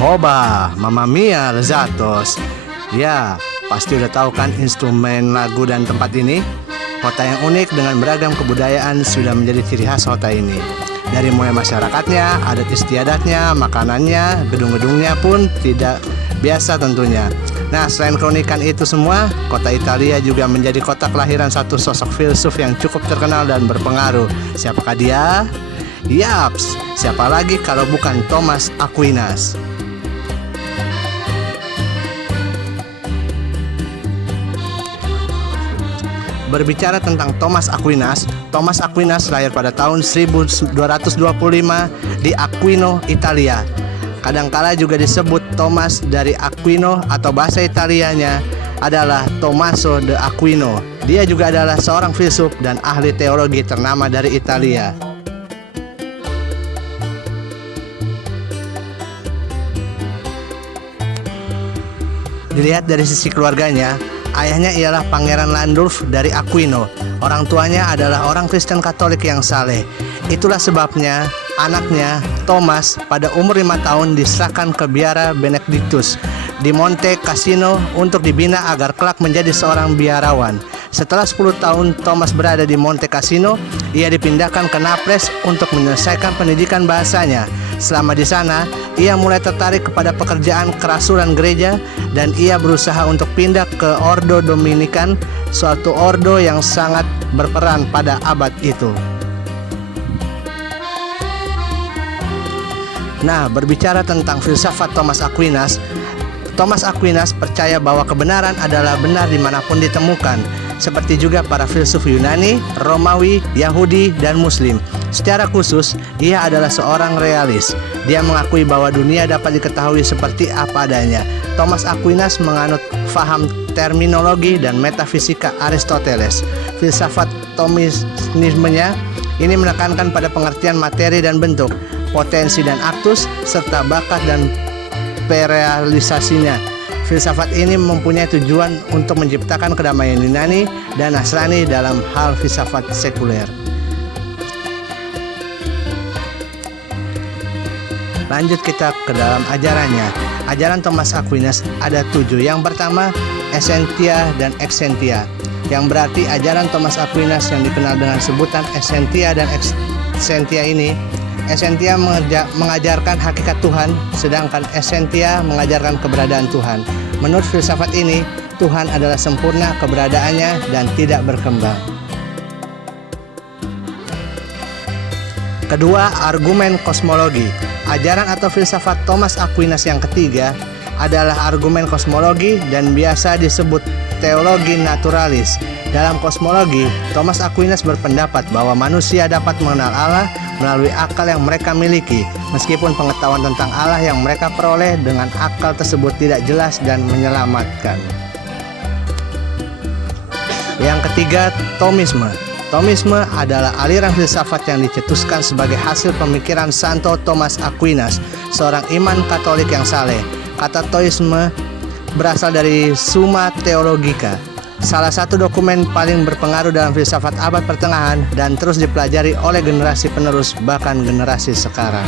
Hoba, Mamma Mia, Lezatos. Ya, pasti udah tahu kan instrumen lagu dan tempat ini. Kota yang unik dengan beragam kebudayaan sudah menjadi ciri khas kota ini. Dari mulai masyarakatnya, adat istiadatnya, makanannya, gedung-gedungnya pun tidak biasa tentunya. Nah, selain keunikan itu semua, kota Italia juga menjadi kota kelahiran satu sosok filsuf yang cukup terkenal dan berpengaruh. Siapakah dia? Yaps, siapa lagi kalau bukan Thomas Aquinas. Berbicara tentang Thomas Aquinas lahir pada tahun 1225 di Aquino, Italia. Kadangkala juga disebut Thomas dari Aquino atau bahasa Italianya adalah Tommaso de Aquino. Dia juga adalah seorang filsuf dan ahli teologi ternama dari Italia. Dilihat dari sisi keluarganya, ayahnya ialah Pangeran Landulf dari Aquino. Orang tuanya adalah orang Kristen Katolik yang saleh. Itulah sebabnya anaknya, Thomas, pada umur 5 tahun diserahkan ke biara Benedictus di Monte Cassino untuk dibina agar kelak menjadi seorang biarawan. Setelah 10 tahun Thomas berada di Monte Cassino, ia dipindahkan ke Naples untuk menyelesaikan pendidikan bahasanya. Selama di sana, ia mulai tertarik kepada pekerjaan kerasulan gereja dan ia berusaha untuk pindah ke Ordo Dominikan, suatu ordo yang sangat berperan pada abad itu. Nah, berbicara tentang filsafat Thomas Aquinas percaya bahwa kebenaran adalah benar dimanapun ditemukan, seperti juga para filsuf Yunani, Romawi, Yahudi, dan Muslim. Secara khusus, ia adalah seorang realis. Dia mengakui bahwa dunia dapat diketahui seperti apa adanya. Thomas Aquinas menganut faham terminologi dan metafisika Aristoteles. Filsafat Thomismenya ini menekankan pada pengertian materi dan bentuk, potensi dan aktus, serta bakat dan perealisasinya. Filsafat ini mempunyai tujuan untuk menciptakan kedamaian Yunani dan Nasrani dalam hal filsafat sekuler. Lanjut kita ke dalam ajarannya. Ajaran Thomas Aquinas ada 7. Yang pertama, essentia dan exentia, yang berarti ajaran Thomas Aquinas yang dikenal dengan sebutan essentia dan exentia ini. Essentia mengajarkan hakikat Tuhan, sedangkan essentia mengajarkan keberadaan Tuhan. Menurut filsafat ini, Tuhan adalah sempurna keberadaannya dan tidak berkembang. Kedua, argumen kosmologi. Ajaran atau filsafat Thomas Aquinas yang ketiga adalah argumen kosmologi dan biasa disebut teologi naturalis. Dalam kosmologi, Thomas Aquinas berpendapat bahwa manusia dapat mengenal Allah melalui akal yang mereka miliki, meskipun pengetahuan tentang Allah yang mereka peroleh dengan akal tersebut tidak jelas dan menyelamatkan. Yang ketiga, Thomisme. Thomisme adalah aliran filsafat yang dicetuskan sebagai hasil pemikiran Santo Thomas Aquinas, seorang imam Katolik yang saleh. Kata Thomisme berasal dari Summa Theologica, salah satu dokumen paling berpengaruh dalam filsafat abad pertengahan dan terus dipelajari oleh generasi penerus bahkan generasi sekarang.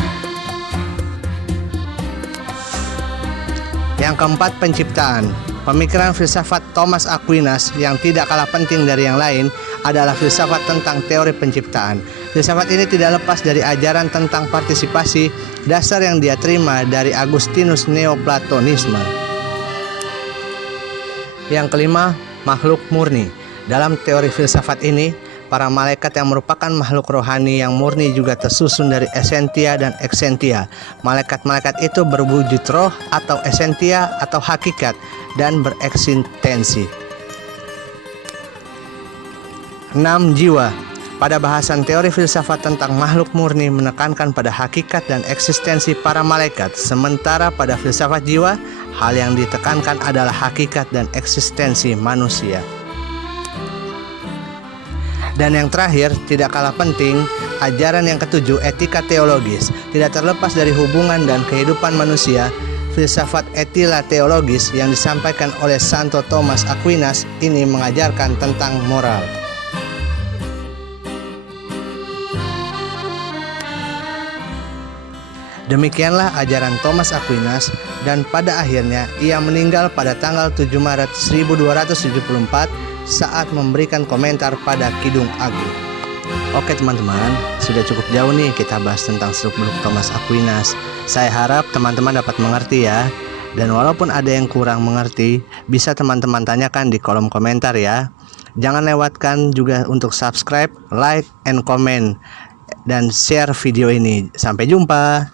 Yang keempat, penciptaan. Pemikiran filsafat Thomas Aquinas yang tidak kalah penting dari yang lain adalah filsafat tentang teori penciptaan. Filsafat ini tidak lepas dari ajaran tentang partisipasi, dasar yang dia terima dari Agustinus Neoplatonisme. Yang kelima, makhluk murni. Dalam teori filsafat ini, para malaikat yang merupakan makhluk rohani yang murni juga tersusun dari essentia dan exentia. Malaikat-malaikat itu berwujud roh atau essentia atau hakikat dan bereksistensi. 6. Jiwa. Pada bahasan teori filsafat tentang makhluk murni menekankan pada hakikat dan eksistensi para malaikat, sementara pada filsafat jiwa, hal yang ditekankan adalah hakikat dan eksistensi manusia. Dan yang terakhir, tidak kalah penting, ajaran yang ketujuh, etika teologis. Tidak terlepas dari hubungan dan kehidupan manusia, filsafat etika teologis yang disampaikan oleh Santo Thomas Aquinas ini mengajarkan tentang moral. Demikianlah ajaran Thomas Aquinas, dan pada akhirnya ia meninggal pada tanggal 7 Maret 1274 saat memberikan komentar pada Kidung Agung. Oke teman-teman, sudah cukup jauh nih kita bahas tentang seluk-beluk Thomas Aquinas. Saya harap teman-teman dapat mengerti ya. Dan walaupun ada yang kurang mengerti, bisa teman-teman tanyakan di kolom komentar ya. Jangan lewatkan juga untuk subscribe, like, and comment, dan share video ini. Sampai jumpa.